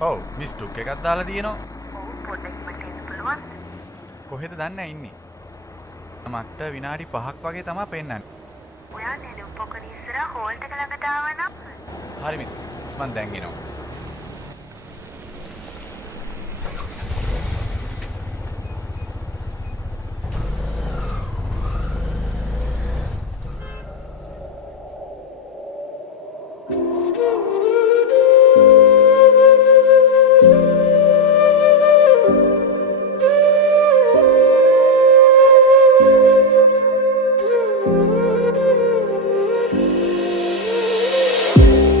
ඔව් මිස් ටුක් එකක් දාලා තියෙනවා. ඔව් පොඩ්ඩක් මට එන්න පුළුවන්ද? කොහෙද දන්නේ නැහැ ඉන්නේ. මට විනාඩි 5ක් වගේ තමයි පෙන්නන්නේ. ඔයා නෙළුම් පොකන ඉස්සරහ හෝල්ට් එක ළඟට ආවනම් හරි මිස්. මම දැන් එනවා.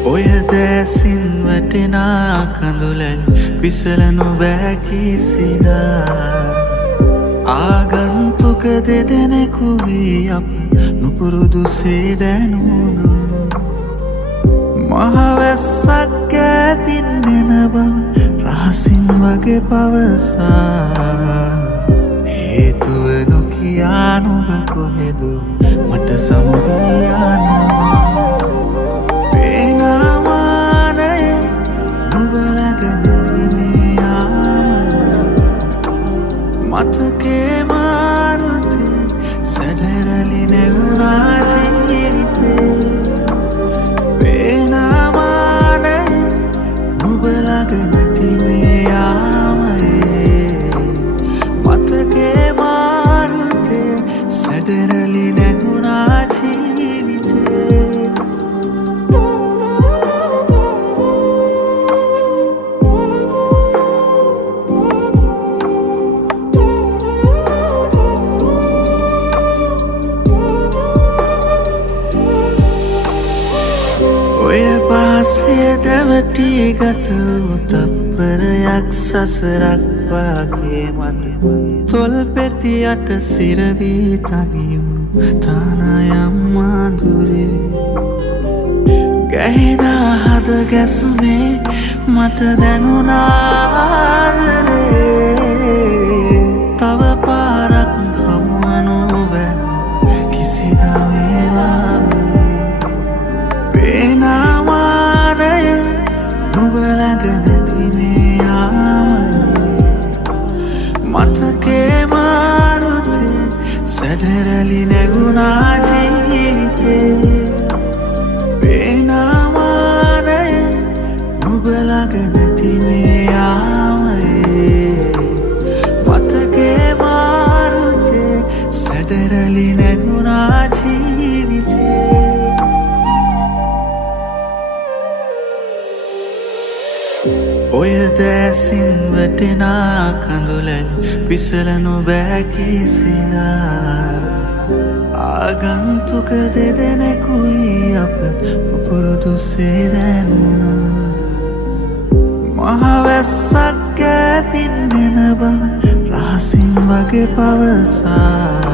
ඔය දැසින් වැටෙනා කඳුලැල් පිසලනු බෑ කිසිදා ආගන්තුක දෙදෙනෙකු වී අප නුපුරුදු සේ දැනුණු මහවැස්සක් ඇතින්නෙන බව රහසින් වගේ පවසා හේතුව නොකියා නුඹ කොහෙදු මට සමුදියානවා මතකේ මාරුතේ සැඩරලි නෙවුණා ජීවිතේ වේනාමානයේ නුබලග නැති මේ යාමයේ මතකේ මාරුතේ සැඩරලි නෙවුණා ජීවිතේ ඔය පාසය දැවටී ගත උතප්පරයක් සසරක් වගේ මට තොල් පෙති යට සිරවී තනියුණු තානයම් මාදුරේ ගැහෙනා හද ගැසුමේ මට දැනුනාදරේ තව පාරක් හමුවනු බැ කිසිදා වේවාමේ වේනාමානය නුබලග නැති මේ යාමයේ මතකේ මාරුතේ සැඩරලි නැගුණා ජීවිතේ වේනාමානය නුබලග නැති මේ යාමයේ මතකේ මාරුතේ සැඩරලි නැගුණා ජීවිතේ ඔය දැසින් වැටෙනා කඳුලැල් පිසලනු බෑ කිසිදා ආගන්තුක දෙදෙනෙකුයි අප උපුරුදු සේ දැනුණා මහවැස්සක් ඇතින්නෙන බව රහසින් වගේ පවසා